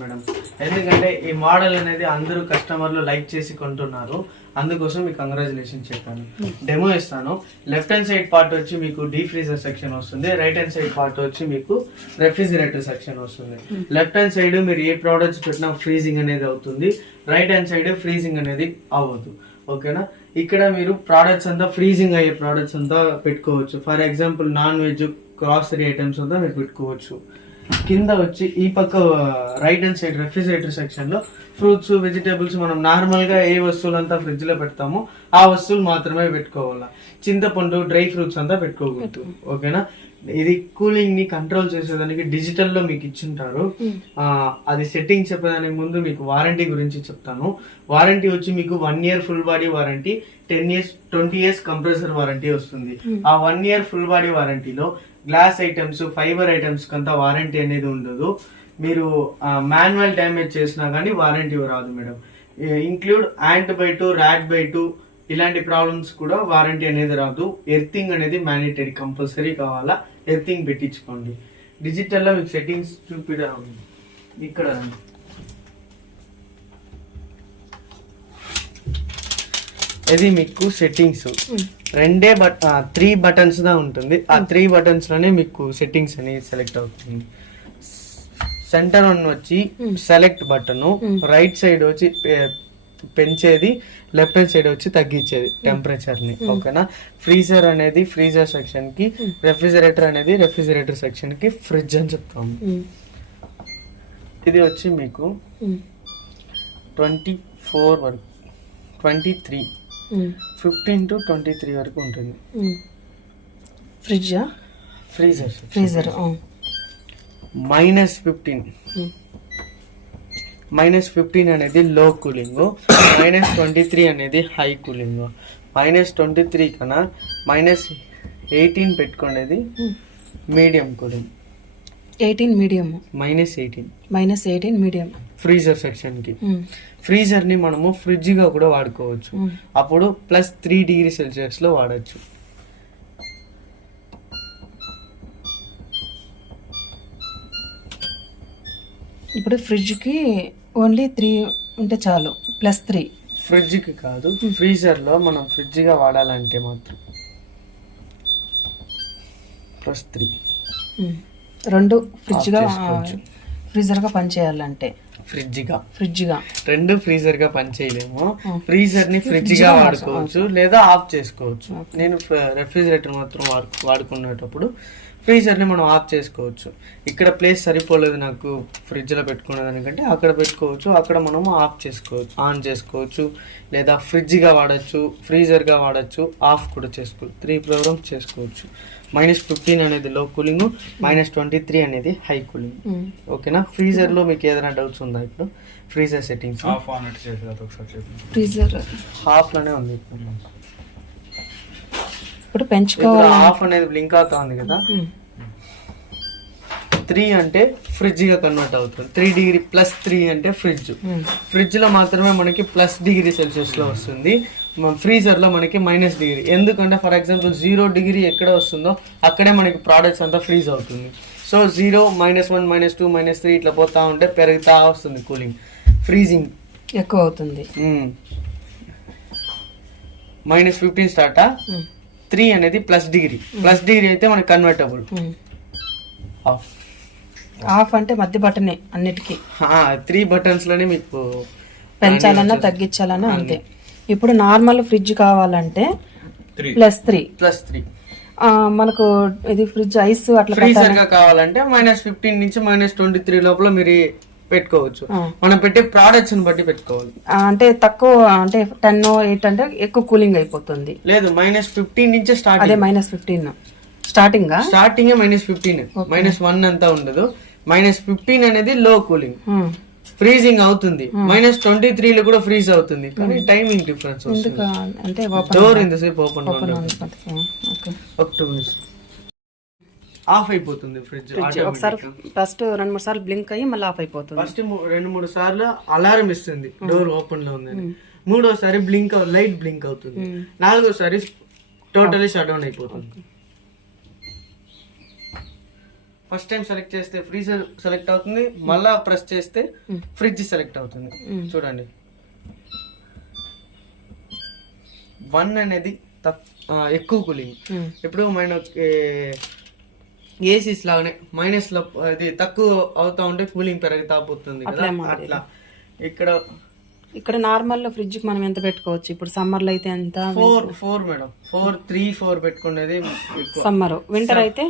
Madam ఎందుకంటే ఈ model అనేది అందరూ కస్టమర్లు లైక్ చేసి కొంటున్నారు. అందుకోసం మీకు కంగ్రాచులేషన్ చెప్పాను. డెమో ఇస్తాను. లెఫ్ట్ హ్యాండ్ సైడ్ పార్ట్ వచ్చి మీకు డీ ఫ్రీజర్ సెక్షన్ వస్తుంది. రైట్ హ్యాండ్ సైడ్ పార్ట్ వచ్చి మీకు రెఫ్రిజిరేటర్ సెక్షన్ వస్తుంది. లెఫ్ట్ హ్యాండ్ సైడ్ మీరు ఏ ప్రోడక్ట్స్ పెట్టినా ఫ్రీజింగ్ అనేది అవుతుంది. రైట్ హ్యాండ్ సైడ్ ఫ్రీజింగ్ అనేది అవ్వదు. ఓకేనా? ఇక్కడ మీరు ప్రోడక్ట్స్ అంతా ఫ్రీజింగ్ అయ్యే ప్రోడక్ట్స్ అంతా పెట్టుకోవచ్చు. For example non veg grocery items అంతా మీరు పెట్టుకోవచ్చు. కింద వచ్చి ఈ పక్క రైట్ హ్యాండ్ సైడ్ రెఫ్రిజిరేటర్ సెక్షన్లో ఫ్రూట్స్ వెజిటేబుల్స్ మనం నార్మల్గా ఏ వస్తువులు అంతా ఫ్రిడ్జ్లో పెడతామో ఆ వస్తువులు మాత్రమే పెట్టుకోవాలా. చింతపండు డ్రై ఫ్రూట్స్ అంతా పెట్టుకోకూడదు. ఓకేనా? ఇది కూలింగ్ని కంట్రోల్ చేసేదానికి డిజిటల్లో మీకు ఇచ్చింటారు. ఆ, అది సెట్టింగ్ చెప్పేదానికి ముందు మీకు వారంటీ గురించి చెప్తాను. వారంటీ వచ్చి మీకు one year full body warranty ten years twenty years compressor warranty వస్తుంది. ఆ వన్ ఇయర్ ఫుల్ బాడీ వారంటీలో గ్లాస్ ఐటమ్స్ ఫైబర్ ఐటమ్స్ కంతా వారంటీ అనేది ఉండదు. మీరు మాన్యువల్ డ్యామేజ్ చేసినా కానీ వారంటీ రాదు madam. Include ant bite rat bite ఇలాంటి ప్రాబ్లమ్స్ కూడా వారంటీ అనేది రాదు. ఎర్తింగ్ అనేది మ్యాండేటరీ కంపల్సరీ కావాలా? ఎర్తింగ్ పెట్టించుకోండి. డిజిటల్లో మీకు సెట్టింగ్స్ చూపిడ ఇక్కడ ఇది మీకు సెట్టింగ్స్ రెండే బట్ త్రీ బటన్స్ దా ఉంటుంది. ఆ త్రీ బటన్స్లోనే మీకు సెట్టింగ్స్ అనేది సెలెక్ట్ అవుతుంది. సెంటర్ వన్ వచ్చి సెలెక్ట్ బటన్ రైట్ సైడ్ వచ్చి పెంచేది లెఫ్ట్ హ్యాండ్ సైడ్ వచ్చి తగ్గించేది టెంపరేచర్ని. ఓకేనా? ఫ్రీజర్ అనేది ఫ్రీజర్ సెక్షన్కి రెఫ్రిజిరేటర్ అనేది రెఫ్రిజిరేటర్ సెక్షన్కి ఫ్రిడ్జ్ అని చెప్తాము. ఇది వచ్చి మీకు ట్వంటీ ఫోర్ వరకు twenty three fifteen to twenty three వరకు ఉంటుంది. ఫ్రిడ్జా freezer freezer minus fifteen minus fifteen అనేది low cooling minus twenty three అనేది high cooling minus twenty three కన్నా మైనస్ ఎయిటీన్ పెట్టుకునేది medium cooling eighteen medium minus eighteen minus eighteen medium freezer సెక్షన్కి ఫ్రీజర్ని మనము ఫ్రిడ్జ్గా కూడా వాడుకోవచ్చు. అప్పుడు ప్లస్ త్రీ డిగ్రీ సెల్సియస్లో వాడచ్చు. ఇప్పుడు ఫ్రిడ్జ్కి ఓన్లీ త్రీ ఉంటే చాలు. ప్లస్ త్రీ ఫ్రిడ్జ్కి కాదు ఫ్రీజర్లో మనం ఫ్రిడ్జ్గా వాడాలంటే మాత్రం. ప్లస్ త్రీ రెండు ఫ్రిడ్జ్గా. ఫ్రీజర్గా పనిచేయాలంటే. ఫ్రిడ్జ్గా. ఫ్రిడ్జ్గా. రెండు ఫ్రీజర్గా పనిచేయలేము. Hmm. ఫ్రీజర్ని ఫ్రిడ్జ్గా గా వాడుకోవచ్చు లేదా ఆఫ్ చేసుకోవచ్చు. నేను రెఫ్రిజిరేటర్ మాత్రం వాడు వాడుకునేటప్పుడు ఫ్రీజర్ని మనం ఆఫ్ చేసుకోవచ్చు. ఇక్కడ ప్లేస్ సరిపోలేదు నాకు ఫ్రిడ్జ్లో పెట్టుకునేదానికంటే అక్కడ పెట్టుకోవచ్చు అక్కడ మనము ఆఫ్ చేసుకోవచ్చు. ఆన్ చేసుకోవచ్చు లేదా ఫ్రిడ్జ్గా వాడచ్చు ఫ్రీజర్గా వాడచ్చు ఆఫ్ కూడా చేసుకోవచ్చు త్రీ ప్రోగ్రామ్స్ చేసుకోవచ్చు. మైనస్ ఫిఫ్టీన్ అనేది low cooling minus twenty three అనేది హై కూలింగ్ ఓకేనా ఫ్రీజర్లో మీకు ఏదైనా డౌట్స్ ఉందా ఇప్పుడు? Freezer settings off on freezer హాఫ్లోనే ఉంది ఇప్పుడు. ఇప్పుడు పెంచుకోవాలి. హాఫ్ అనేది బ్లింక్ అవుతా ఉంది కదా. త్రీ అంటే ఫ్రిడ్జ్గా కన్వర్ట్ అవుతుంది. త్రీ డిగ్రీ ప్లస్ త్రీ అంటే ఫ్రిడ్జ్ ఫ్రిడ్జ్లో మాత్రమే మనకి ప్లస్ డిగ్రీ సెల్సియస్లో వస్తుంది. ఫ్రీజర్లో మనకి మైనస్ డిగ్రీ ఎందుకంటే ఫర్ ఎగ్జాంపుల్ జీరో డిగ్రీ ఎక్కడ వస్తుందో అక్కడే మనకి ప్రోడక్ట్స్ అంతా ఫ్రీజ్ అవుతుంది. So zero minus one minus two minus three ఇట్లా పోతా ఉంటే పెరుగుతా వస్తుంది కూలింగ్ ఫ్రీజింగ్ ఎక్కువ అవుతుంది. మైనస్ ఫిఫ్టీన్ స్టార్టా త్రీ అనేది ప్లస్ డిగ్రీ ప్లస్ డిగ్రీ అయితే మనకి కన్వర్టబుల్ ఆఫ్ ఆఫ్ అంటే మధ్య బటనే అన్నిటికీ. త్రీ బటన్స్లోనే మీకు పెంచాలన్నా తగ్గించాలన్నా అంతే. ఇప్పుడు నార్మల్ ఫ్రిడ్జ్ కావాలంటే ప్లస్ త్రీ ప్లస్ త్రీ మనకు ఇది ఫ్రిడ్జ్ ఐస్ అట్లా కావాలంటే మైనస్ ఫిఫ్టీన్ నుంచి మైనస్ ట్వంటీ త్రీ లోపల మీరు పెట్టుకోవచ్చు. మనం పెట్టే ప్రోడక్ట్స్ని బట్టి పెట్టుకోవాలి. అంటే తక్కువ అంటే టెన్ ఎయిట్ అంటే ఎక్కువ కూలింగ్ అయిపోతుంది. లేదు మైనస్ ఫిఫ్టీన్ నుంచి అదే start minus fifteen starting starting minus fifteen minus one అంతా ఉండదు. మైనస్ ఫిఫ్టీన్ అనేది లో కూలింగ్ ఫ్రీజింగ్ అవుతుంది. మైనస్ ట్వంటీ త్రీ లో కూడా ఫ్రీజ్ అవుతుంది. కానీ టైమింగ్ డిఫరెన్స్ డోర్ ఇంతసేపు ఓపెన్ ఓపెన్ ఓకే ఒక టూ మినిట్స్ ఆఫ్ అయిపోతుంది ఫ్రిడ్జ్ ఒకసారి ఫస్ట్ రెండు మూడు సార్లు బ్లింక్ అయ్యి మళ్ళీ ఆఫ్ అయిపోతుంది. ఫస్ట్ రెండు మూడు సార్లు అలారం ఇస్తుంది డోర్ ఓపెన్లో ఉందని. మూడోసారి బ్లింక్ లైట్ బ్లింక్ అవుతుంది. నాలుగోసారి టోటలీ షట్ డౌన్ అయిపోతుంది. ఫస్ట్ టైం సెలెక్ట్ చేస్తే ఫ్రీజర్ సెలెక్ట్ అవుతుంది మళ్ళా ప్రెస్ చేస్తే ఫ్రిడ్జ్ సెలెక్ట్ అవుతుంది. చూడండి. వన్ అనేది ఎక్కువ కూలింగ్. ఇప్పుడు మన ఏసీస్ లాగానే మైనస్లో అది తక్కువ అవుతా ఉంటే కూలింగ్ పెరుగుతా పోతుంది కదా. అట్లే ఇక్కడ ఇక్కడ నార్మల్ ఫ్రిడ్జ్కి మనం ఎంత పెట్టుకోవచ్చు? ఇప్పుడు సమ్మర్లో అయితే ఎంత? Four four madam. Four three four పెట్టుకునేది సమ్మర్ వింటర్ అయితే?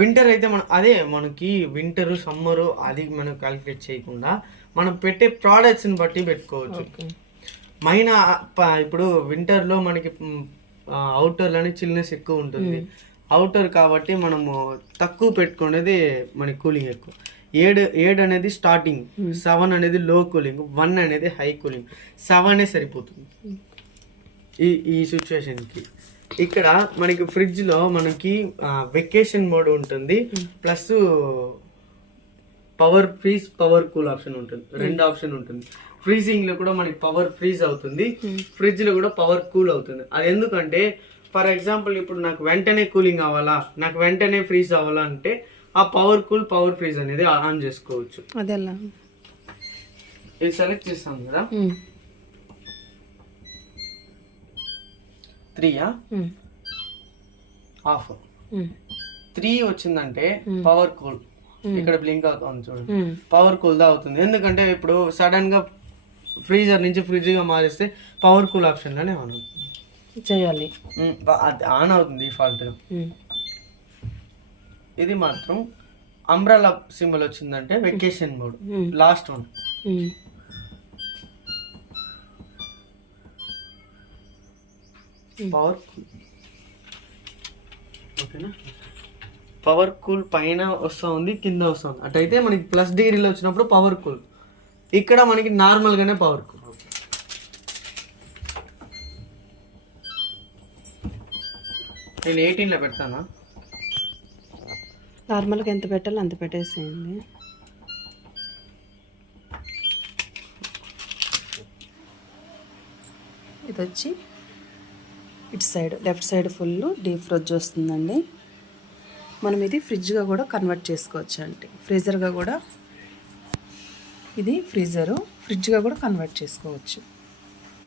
వింటర్ అయితే మన అదే మనకి వింటర్ సమ్మర్ అది మనం క్యాలిక్యులేట్ చేయకుండా మనం పెట్టే ప్రోడక్ట్స్ని బట్టి పెట్టుకోవచ్చు. మైన ఇప్పుడు వింటర్లో మనకి అవుటర్లోనే చిల్నెస్ ఎక్కువ ఉంటుంది. అవుటర్ కాబట్టి మనము తక్కువ పెట్టుకునేది మనకి కూలింగ్ ఎక్కువ. ఏడు ఏడు అనేది స్టార్టింగ్ సెవెన్ అనేది లో కూలింగ్ వన్ అనేది హై కూలింగ్ సెవెన్ సరిపోతుంది. ఈ ఈ సిచ్యువేషన్కి. ఇక్కడ మనకి ఫ్రిడ్జ్లో మనకి వెకేషన్ మోడ్ ఉంటుంది. Plus power freeze power cool option ఉంటుంది. రెండు ఆప్షన్ ఉంటుంది. ఫ్రీజింగ్లో కూడా మనకి పవర్ ఫ్రీజ్ అవుతుంది. ఫ్రిడ్జ్లో కూడా పవర్ కూల్ అవుతుంది. అది ఎందుకంటే ఫర్ ఎగ్జాంపుల్ ఇప్పుడు నాకు వెంటనే కూలింగ్ అవ్వాలా? నాకు వెంటనే ఫ్రీజ్ అవ్వాలా అంటే ఆ పవర్ కూల్ పవర్ ఫ్రీజ్ అనేది ఆన్ చేసుకోవచ్చు. అదెలా. ఇది సెలెక్ట్ చేస్తాం కదా? త్రీయా? ఆఫ్ ఉమ్, త్రీ వచ్చిందంటే పవర్ కూల్. ఇక్కడ బ్లింక్ అవుతుంది చూడండి. పవర్ కూల్ దా అవుతుంది. ఎందుకంటే ఇప్పుడు సడన్గా ఫ్రీజర్ నుంచి ఫ్రిడ్జ్గా మారిస్తే పవర్ కూల్ ఆప్షన్లోనే అవుతుంది చేయాలి. ఉమ్, బా- అది ఆన్ అవుతుంది డిఫాల్ట్. ఇది మాత్రం అంబ్రలా సింబల్ వచ్చిందంటే vacation mode last one. Power ఓకేనా? పవర్ కూల్ పైన వస్తూ ఉంది కింద వస్తూ ఉంది అటైతే మనకి ప్లస్ డిగ్రీలో వచ్చినప్పుడు పవర్ కూల్ ఇక్కడ మనకి నార్మల్ గానే పవర్ కూల్ నేను ఎయిటీన్లో పెడతానా? నార్మల్గా ఎంత పెట్టాలో అంత పెట్టేసేయండి. ఇది వచ్చి ఇటు side left side full deep fridge వస్తుందండి. మనం ఇది ఫ్రిడ్జ్గా కూడా కన్వర్ట్ చేసుకోవచ్చు అండి. ఫ్రీజర్గా కూడా ఇది ఫ్రీజరు ఫ్రిడ్జ్గా కూడా కన్వర్ట్ చేసుకోవచ్చు.